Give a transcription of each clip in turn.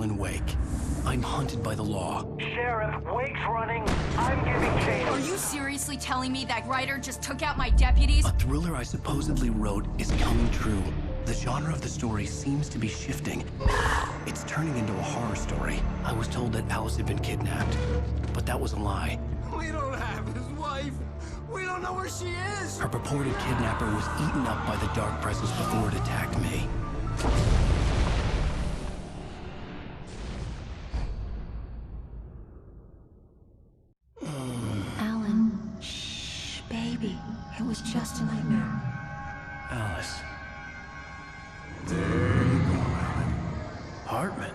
Alan Wake. I'm hunted by the law. Sheriff, Wake's running. I'm giving chase. Are you seriously telling me that writer just took out my deputies? A thriller I supposedly wrote is coming true. The genre of the story seems to be shifting. It's turning into a horror story. I was told that Alice had been kidnapped, but that was a lie. We don't have his wife. We don't know where she is. Her purported kidnapper was eaten up by the dark presence before it attacked me. Alan, shh, baby. It was just a nightmare. Alice. There you go, Alan. Hartman.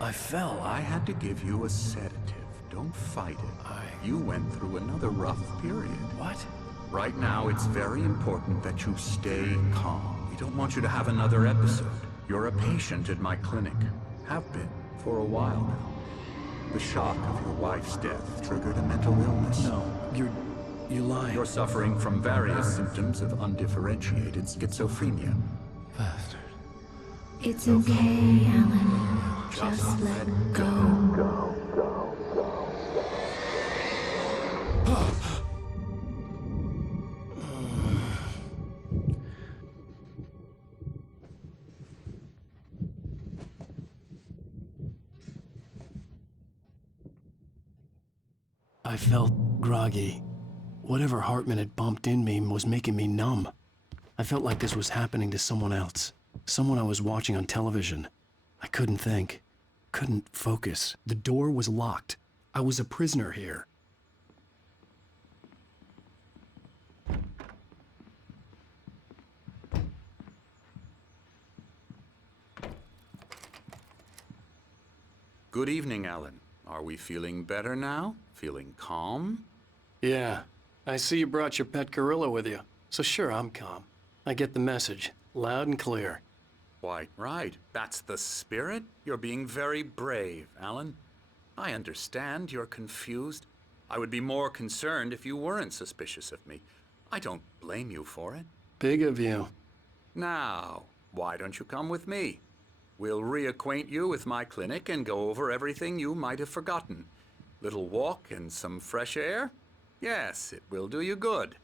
I fell. I had to give you a sedative. Don't fight it. You went through another rough period. What? Right now, it's very important that you stay calm. We don't want you to have another episode. You're a patient at my clinic. Have been for a while now. The shock of your wife's death triggered a mental illness. No, you're lying. You're suffering from various symptoms of undifferentiated schizophrenia. Bastard. It's okay, Alan. Just let go. I felt groggy. Whatever Hartman had bumped in me was making me numb. I felt like this was happening to someone else. Someone I was watching on television. I couldn't think. Couldn't focus. The door was locked. I was a prisoner here. Good evening, Alan. Are we feeling better now? Feeling calm? Yeah. I see you brought your pet gorilla with you. So sure, I'm calm. I get the message. Loud and clear. Quite right. That's the spirit. You're being very brave, Alan. I understand you're confused. I would be more concerned if you weren't suspicious of me. I don't blame you for it. Big of you. Now, why don't you come with me? We'll reacquaint you with my clinic and go over everything you might have forgotten. Little walk and some fresh air? Yes, it will do you good.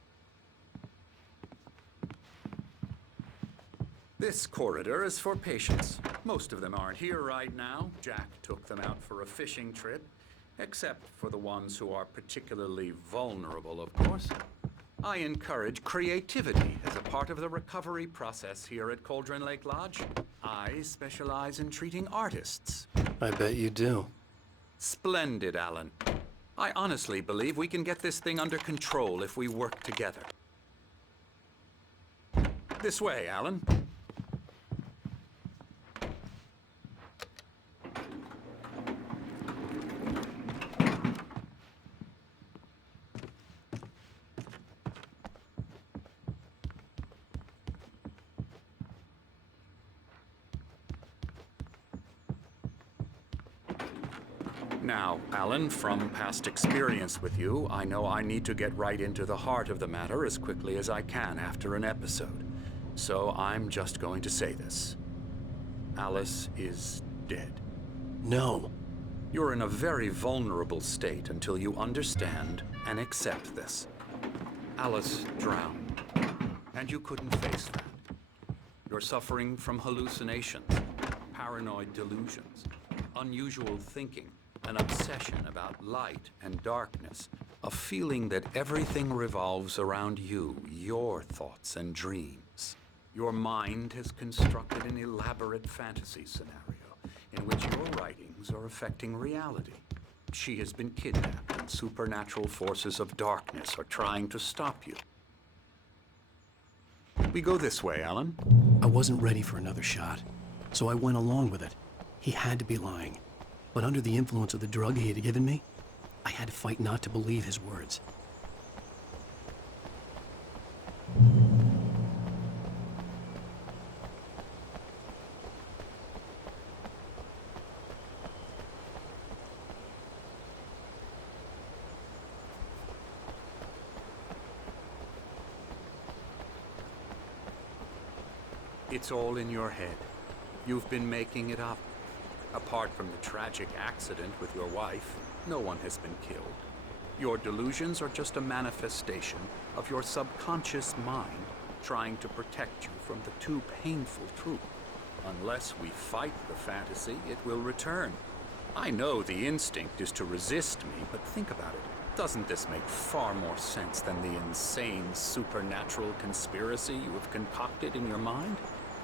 This corridor is for patients. Most of them aren't here right now. Jack took them out for a fishing trip, except for the ones who are particularly vulnerable, of course. I encourage creativity as a part of the recovery process here at Cauldron Lake Lodge. I specialize in treating artists. I bet you do. Splendid, Alan. I honestly believe we can get this thing under control if we work together. This way, Alan. Now, Alan, from past experience with you, I know I need to get right into the heart of the matter as quickly as I can after an episode. So I'm just going to say this. Alice is dead. No. You're in a very vulnerable state until you understand and accept this. Alice drowned, and you couldn't face that. You're suffering from hallucinations, paranoid delusions, unusual thinking, an obsession about light and darkness, a feeling that everything revolves around you, your thoughts and dreams. Your mind has constructed an elaborate fantasy scenario in which your writings are affecting reality. She has been kidnapped, and supernatural forces of darkness are trying to stop you. We go this way, Alan. I wasn't ready for another shot, so I went along with it. He had to be lying. But under the influence of the drug he had given me, I had to fight not to believe his words. It's all in your head. You've been making it up. Apart from the tragic accident with your wife, no one has been killed. Your delusions are just a manifestation of your subconscious mind trying to protect you from the too painful truth. Unless we fight the fantasy, it will return. I know the instinct is to resist me, but think about it. Doesn't this make far more sense than the insane supernatural conspiracy you have concocted in your mind?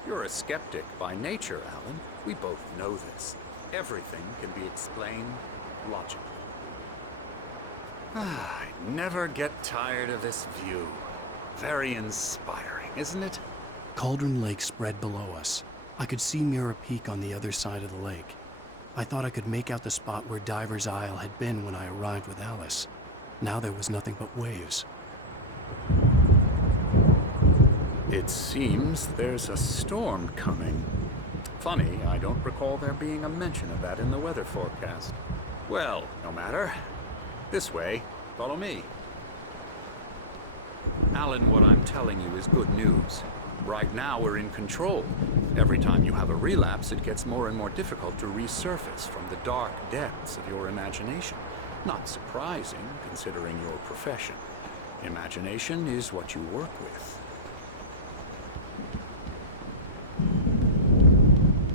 You're a skeptic by nature, Alan. We both know this. Everything can be explained logically. I never get tired of this view. Very inspiring, isn't it? Cauldron Lake spread below us. I could see Mirror Peak on the other side of the lake. I thought I could make out the spot where Diver's Isle had been when I arrived with Alice. Now there was nothing but waves. It seems there's a storm coming. Funny, I don't recall there being a mention of that in the weather forecast. Well, no matter. This way. Follow me. Alan, what I'm telling you is good news. Right now, we're in control. Every time you have a relapse, it gets more and more difficult to resurface from the dark depths of your imagination. Not surprising, considering your profession. Imagination is what you work with.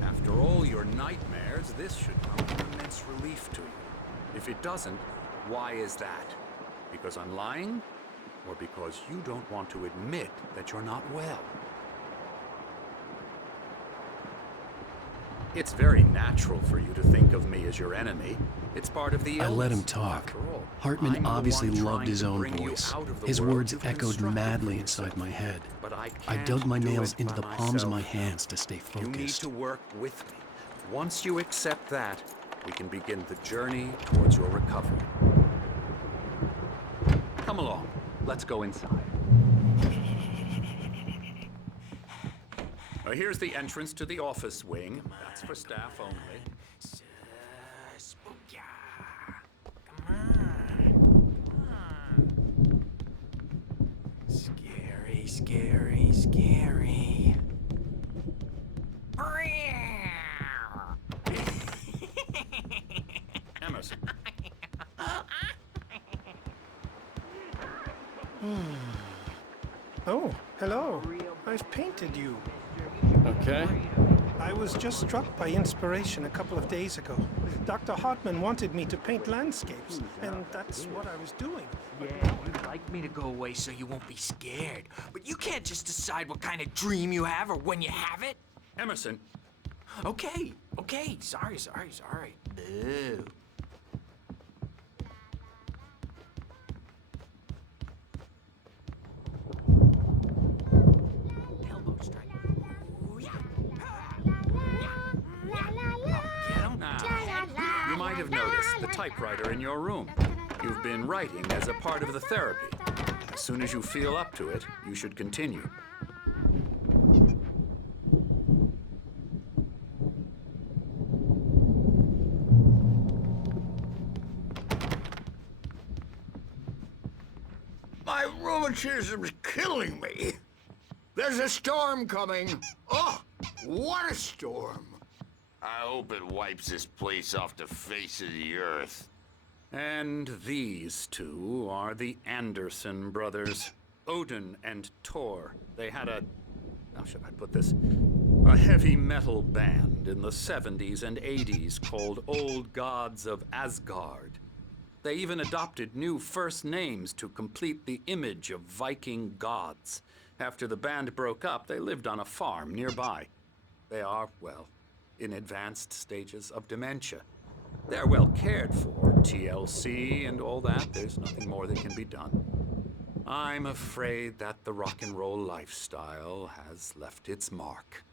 After all your nightmares, this should come as an immense relief to you. If it doesn't, why is that? Because I'm lying? Or because you don't want to admit that you're not well? It's very natural for you to think of me as your enemy. It's part of the illness. I let him talk. After all, Hartman I'm the obviously one loved trying his to own bring you voice. out of the His world words you've echoed constructed madly for inside yourself. my head. But I I can't dug my do nails it into by the palms of my myself. hands to stay You need focused. to work with me. Once you accept that, we can begin the journey towards your recovery. Come along. Let's go inside. Here's the entrance to the office wing. That's for staff only. Spookia. Come on. Scary, scary, scary. Emerson. Oh, hello. I've painted you. Okay. I was just struck by inspiration a couple of days ago. Dr. Hartman wanted me to paint landscapes, and that's what I was doing. Yeah, you'd like me to go away so you won't be scared. But you can't just decide what kind of dream you have or when you have it. Emerson. Okay, okay. Sorry. Ew. Elbow strike. Ooh, yeah. Get him. Now, you might have noticed the typewriter in your room. You've been writing as a part of the therapy. As soon as you feel up to it, you should continue. My rheumatism's killing me. There's a storm coming. Oh, what a storm. I hope it wipes this place off the face of the earth. And these two are the Anderson brothers, Odin and Tor. They had how should I put this? A heavy metal band in the 70s and 80s called Old Gods of Asgard. They even adopted new first names to complete the image of Viking gods. After the band broke up, they lived on a farm nearby. They are, well, in advanced stages of dementia. They're well cared for, TLC and all that. There's nothing more that can be done. I'm afraid that the rock and roll lifestyle has left its mark.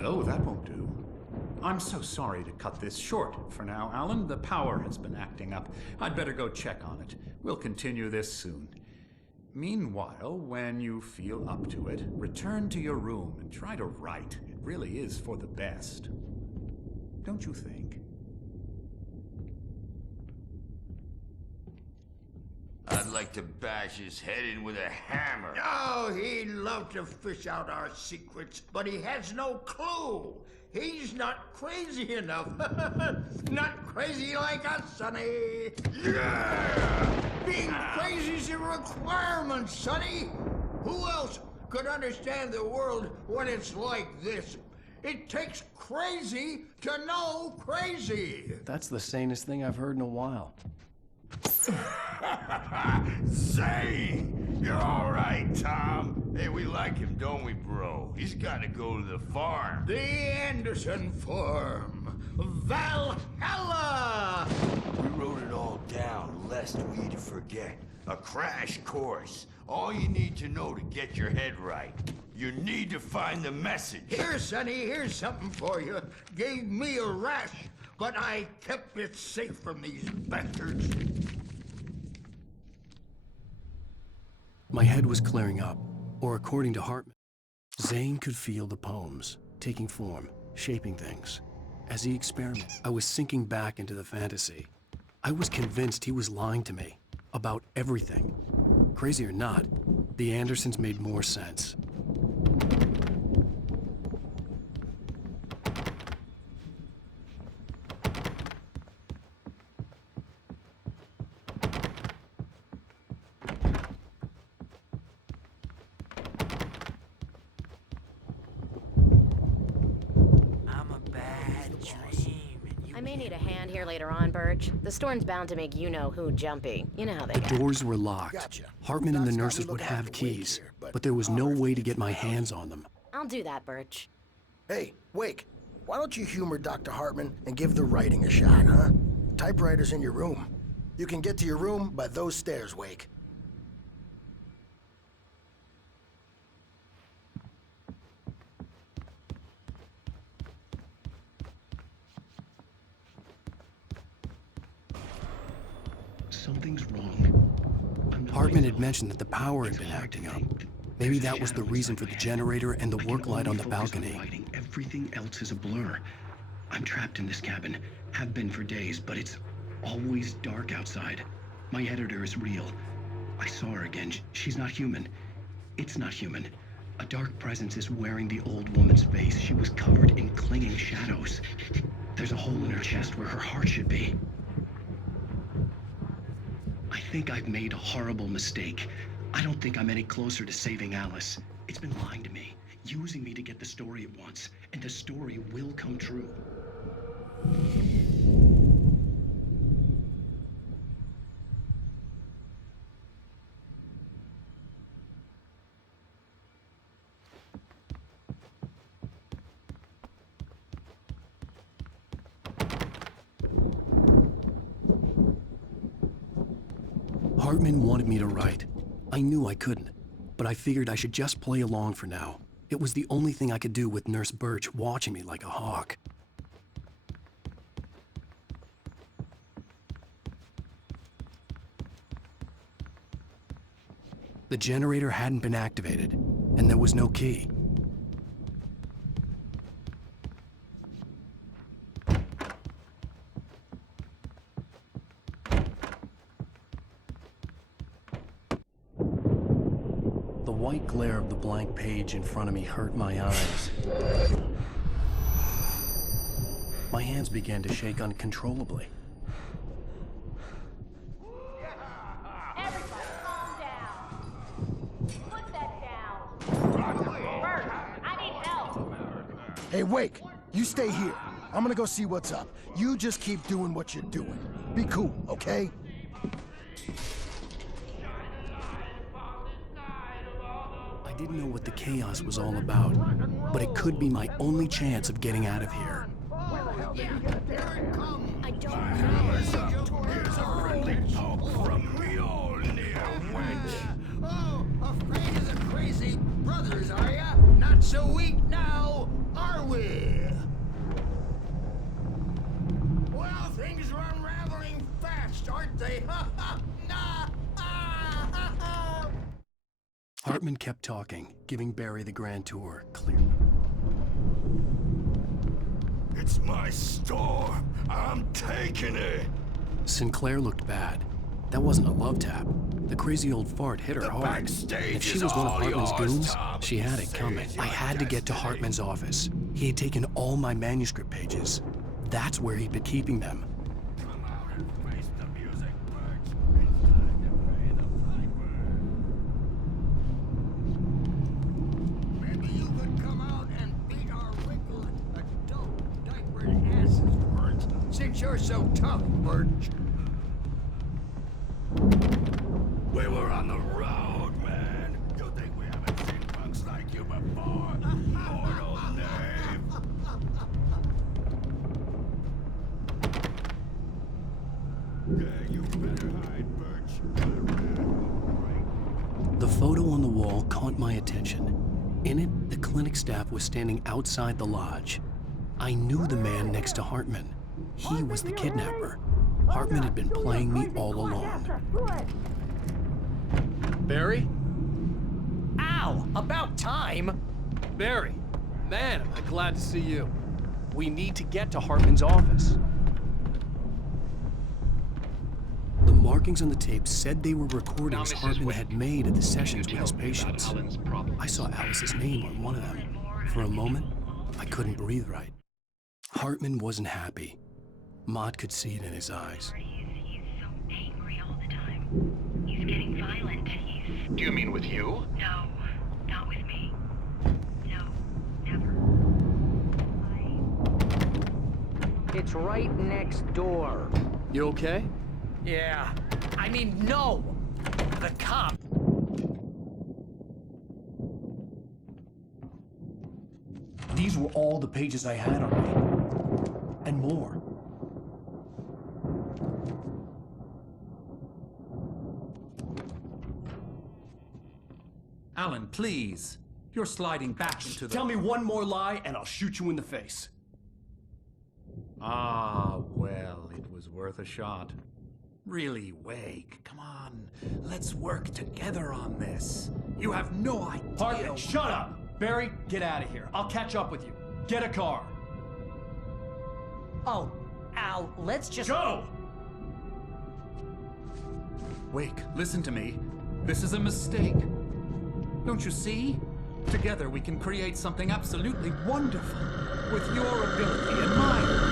Oh, that won't do. I'm so sorry to cut this short for now, Alan. The power has been acting up. I'd better go check on it. We'll continue this soon. Meanwhile, when you feel up to it, return to your room and try to write. It really is for the best. Don't you think? I'd like to bash his head in with a hammer. Oh, he'd love to fish out our secrets, but he has no clue. He's not crazy enough. Not crazy like us, Sonny. Yeah! Being crazy's a requirement, Sonny. Who else could understand the world when it's like this? It takes crazy to know crazy. That's the sanest thing I've heard in a while. Zane! You're all right, Tom. Hey, we like him, don't we, bro? He's got to go to the farm. The Anderson Farm. Valhalla! We wrote it all down, lest we forget. A crash course. All you need to know to get your head right. You need to find the message. Here, Sonny, here's something for you. Gave me a rash, but I kept it safe from these bastards. My head was clearing up, or according to Hartman, Zane could feel the poems, taking form, shaping things. As he experimented, I was sinking back into the fantasy. I was convinced he was lying to me about everything. Crazy or not, the Andersons made more sense. I'm a bad dream. I may need a hand here later on, Birch. The storm's bound to make you-know-who jumpy. You know how they The get. doors were locked. Gotcha. Hartman and the Doc's got me nurses would looking have after Wake keys, here, but there was I'll no way to reference get my the house. hands on them. I'll do that, Birch. Hey, Wake, why don't you humor Dr. Hartman and give the writing a shot, huh? Typewriter's in your room. You can get to your room by those stairs, Wake. Something's wrong. Hartman had mentioned that the power had been acting up. Maybe that was the reason for the generator and the work light on the balcony. Everything else is a blur. I'm trapped in this cabin. Have been for days, but it's always dark outside. My editor is real. I saw her again. She's not human. It's not human. A dark presence is wearing the old woman's face. She was covered in clinging shadows. There's a hole in her chest where her heart should be. I think I've made a horrible mistake. I don't think I'm any closer to saving Alice. It's been lying to me, using me to get the story it wants, and the story will come true. Hartman wanted me to write. I knew I couldn't, but I figured I should just play along for now. It was the only thing I could do with Nurse Birch watching me like a hawk. The generator hadn't been activated, and there was no key. The white glare of the blank page in front of me hurt my eyes. My hands began to shake uncontrollably. Everybody, calm down. Put that down. Bert, I need help. Hey, Wake, you stay here. I'm gonna go see what's up. You just keep doing what you're doing. Be cool, okay? I didn't know what the chaos was all about, but it could be my only chance of getting out of here. I don't know. Here's a friendly poke from Mjolnir, wench. Oh, afraid of the crazy brothers, are ya? Not so weak now, are we? Well, things are unraveling fast, aren't they? Ha ha! Nah! Ah, ha, ha. Hartman kept talking, giving Barry the grand tour, clear. It's my storm. I'm taking it. Sinclair looked bad. That wasn't a love tap. The crazy old fart hit her hard. backstage If she is was one of all Hartman's yours, goons, Tom. she had it coming. I had to get to Hartman's office. He had taken all my manuscript pages. That's where he'd been keeping them. Come out and face the music, Birch. Maybe you could come out and beat our wrinkled, adult, diapered asses for it, since you're so tough, Birch. We were on the road, man. You think we haven't seen punks like you before? Mortal knave. Yeah, you better hide, Birch. The photo on the wall caught my attention. In it, the clinic staff was standing outside the lodge. I knew the man next to Hartman. He was the kidnapper. Hartman had been playing me all along. Barry? Ow! About time! Barry! Man, am I glad to see you. We need to get to Hartman's office. The markings on the tape said they were recordings Hartman had made at the sessions with his patients. I saw Alice's name on one of them. For a moment, I couldn't breathe right. Hartman wasn't happy. Maud could see it in his eyes. He's so angry all the time. He's getting violent. Do you mean with you? No, not with me. No, never. It's right next door. You okay? Yeah. I mean, no! The cop. These were all the pages I had on me. And more. Alan, please. You're sliding back into the... Tell me one more lie and I'll shoot you in the face. Ah, well, it was worth a shot. Really, Wake, come on. Let's work together on this. You have no idea... Hartman, shut up! Barry, get out of here. I'll catch up with you. Get a car. Oh, Al, let's just... Go! Wake, listen to me. This is a mistake. Don't you see? Together we can create something absolutely wonderful. With your ability and mine.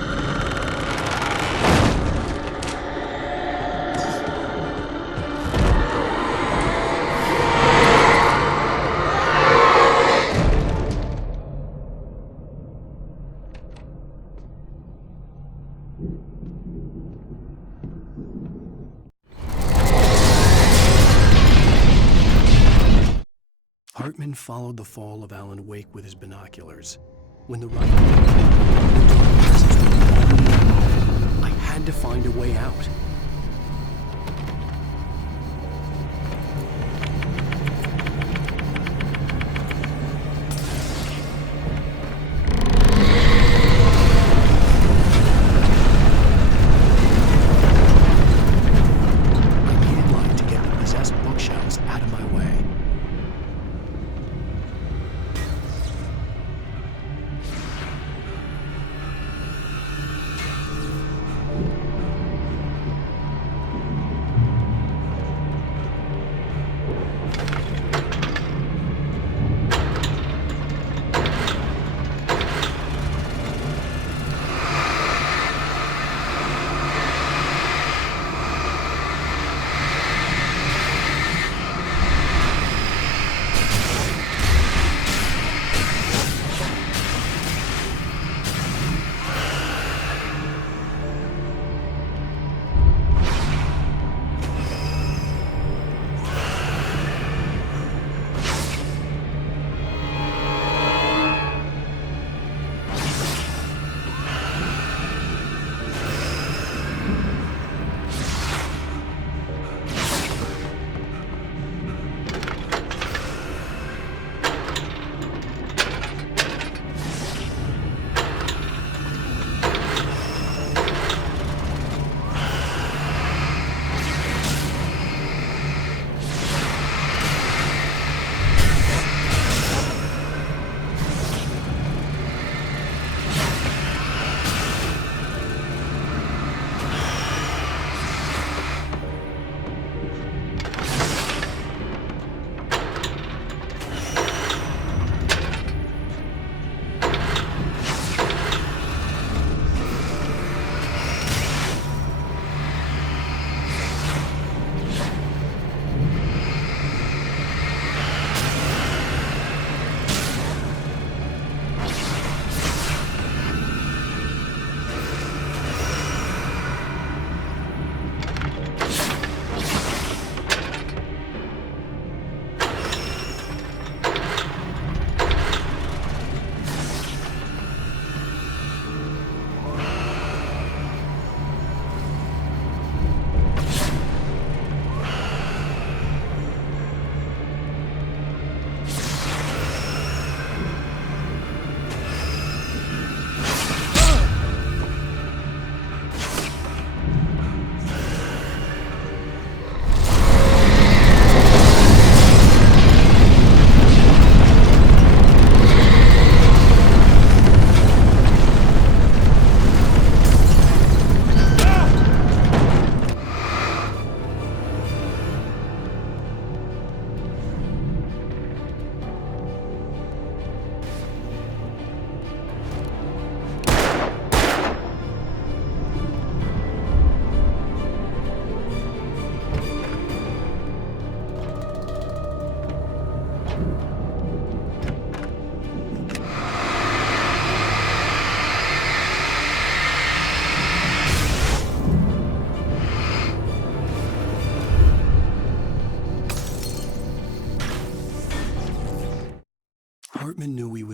Hartman followed the fall of Alan Wake with his binoculars. When the I had to find a way out. I needed light to get the possessed bookshelves out of my way.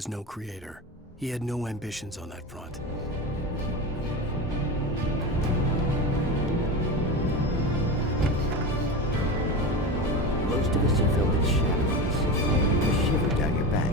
was no creator. He had no ambitions on that front. Most of us are filled with shadows. A shiver down your back.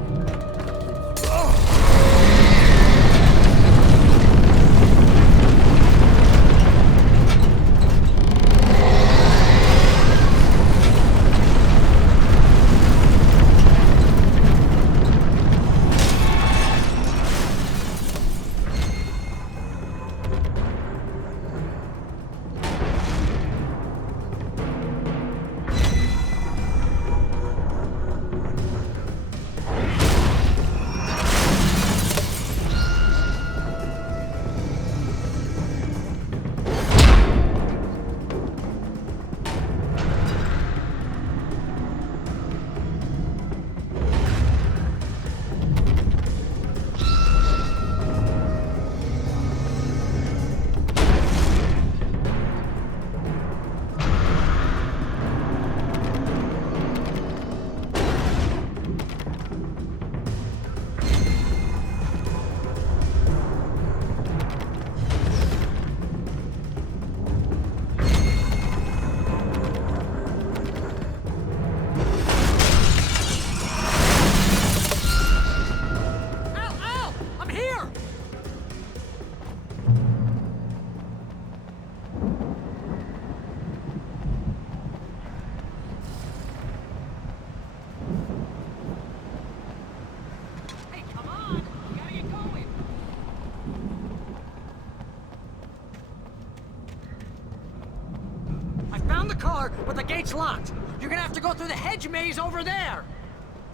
But the gate's locked. You're gonna have to go through the hedge maze over there.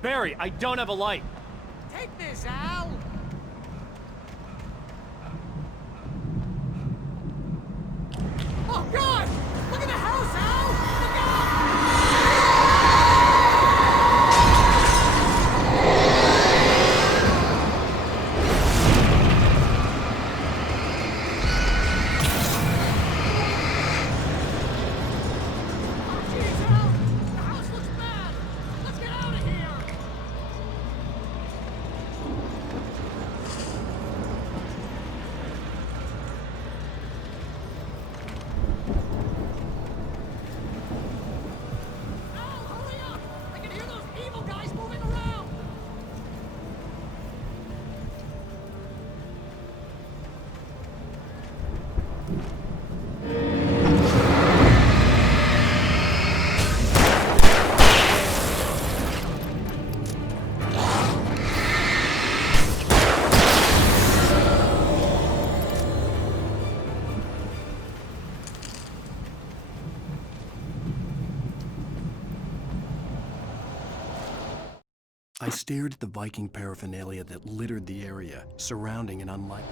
Barry, I don't have a light. Take this, Al. Oh, God! Look at the house, Al! Look out! I stared at the Viking paraphernalia that littered the area, surrounding an unlikely...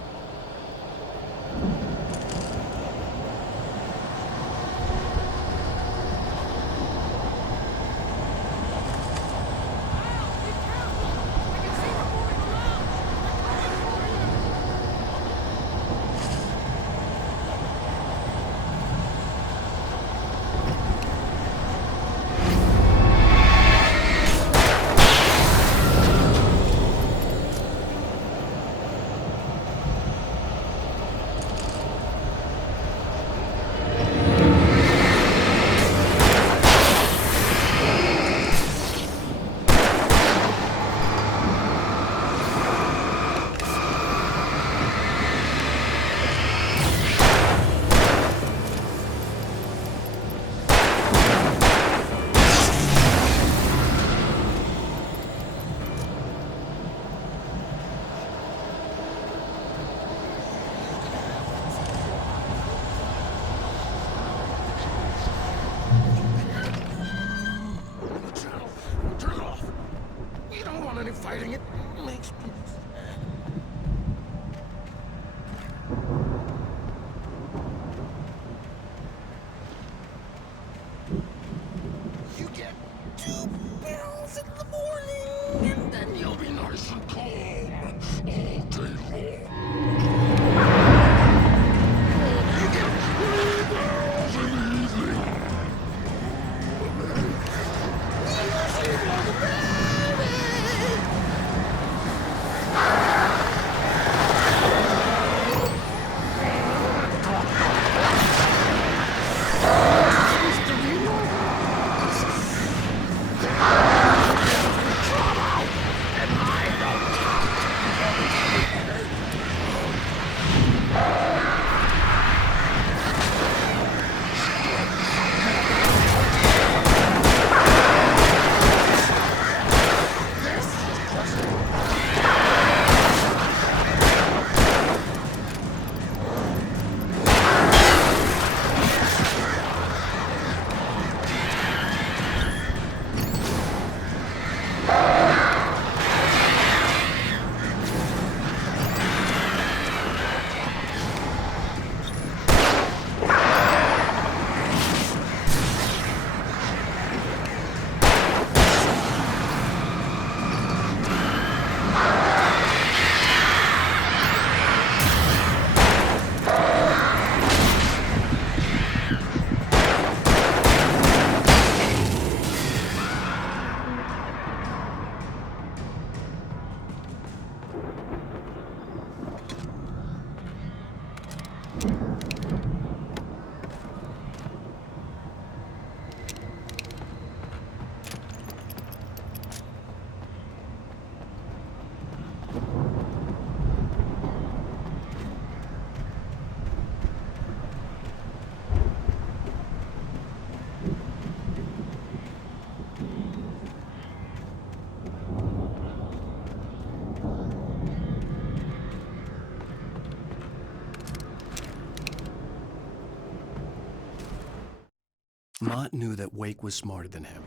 Mott knew that Wake was smarter than him.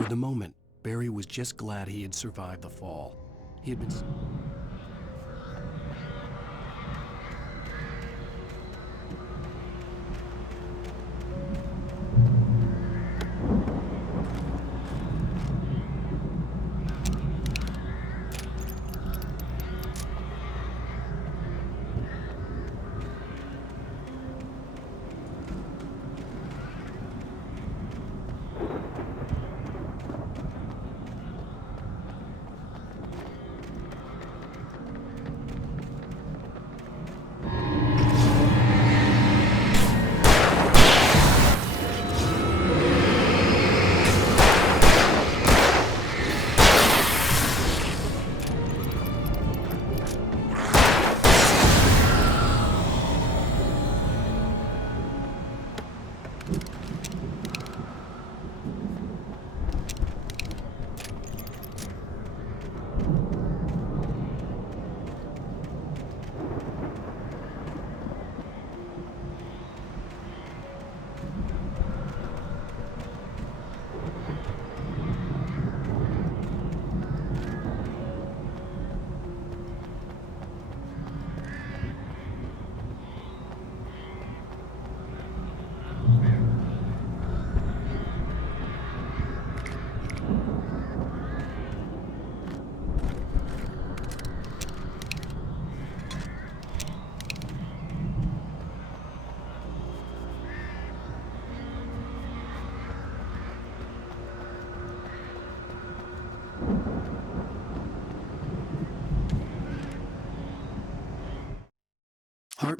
For the moment, Barry was just glad he had survived the fall. He had been...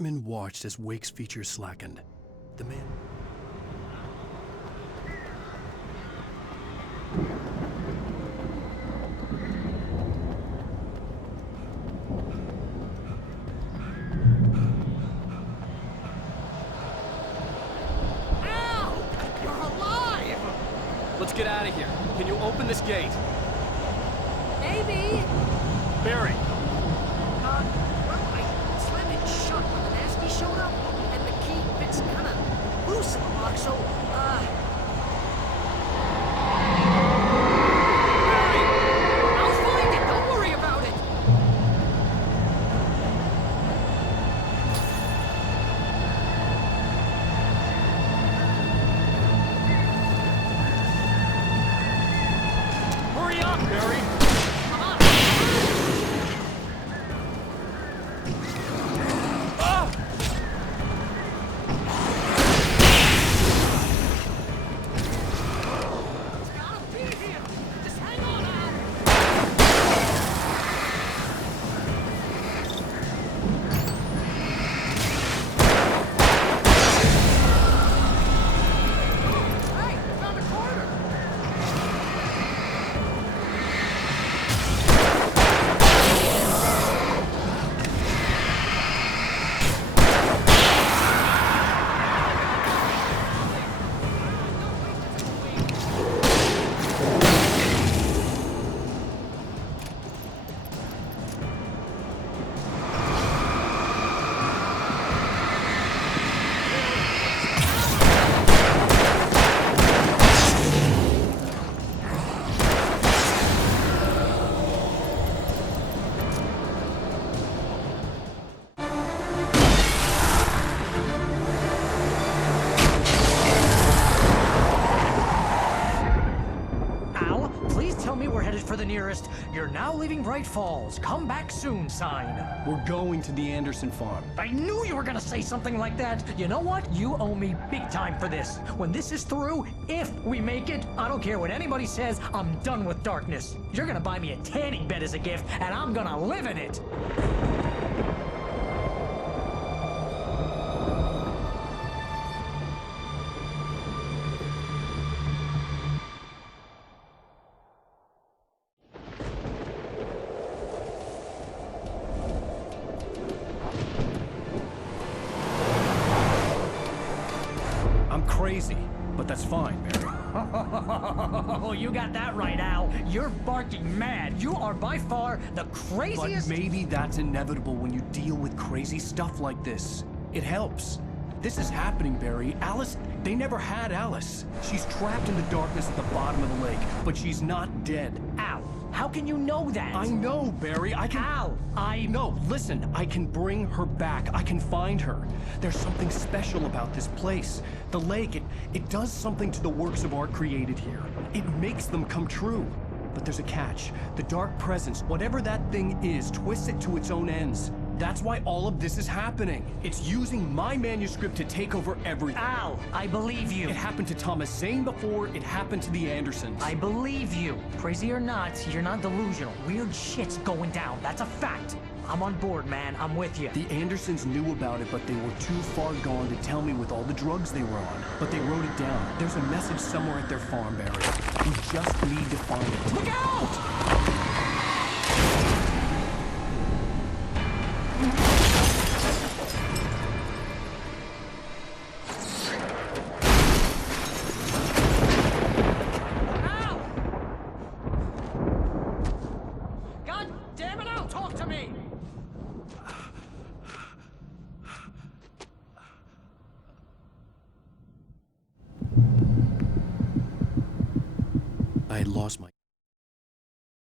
Hartman watched as Wake's features slackened. The man... Ow! You're alive! Let's get out of here. Can you open this gate? Maybe. Barry! Well, I slammed it shut when the nasty showed up, and the key fits kind of loose in the lock, so, Barry! I'll find it! Don't worry about it! Hurry up, Barry! Come on! It's gotta be here! Just hang on, Al! Hey, found a corner! Al, please tell me we're headed for the nearest "You're now leaving Bright Falls. Come back soon" sign. We're going to the Anderson farm. I knew you were gonna say something like that. You know what? You owe me big time for this. When this is through, if we make it, I don't care what anybody says, I'm done with darkness. You're gonna buy me a tanning bed as a gift, and I'm gonna live in it. I'm crazy, but that's fine, Barry. Oh, you got that right, Al. You're barking mad. You are by far the But craziest... maybe that's inevitable when you deal with crazy stuff like this. It helps. This is happening, Barry. Alice, they never had Alice. She's trapped in the darkness at the bottom of the lake, but she's not dead. Al, how can you know that? I know, Barry. I can... Al, No, listen. I can bring her back. I can find her. There's something special about this place. The lake, it does something to the works of art created here. It makes them come true. But there's a catch. The dark presence, whatever that thing is, twists it to its own ends. That's why all of this is happening. It's using my manuscript to take over everything. Al, I believe you. It happened to Thomas Zane before, it happened to the Andersons. I believe you. Crazy or not, you're not delusional. Weird shit's going down. That's a fact. I'm on board, man. I'm with you. The Andersons knew about it, but they were too far gone to tell me with all the drugs they were on. But they wrote it down. There's a message somewhere at their farm, Barry. We just need to find it. Look out! God damn it, Al, talk to me! I had lost my...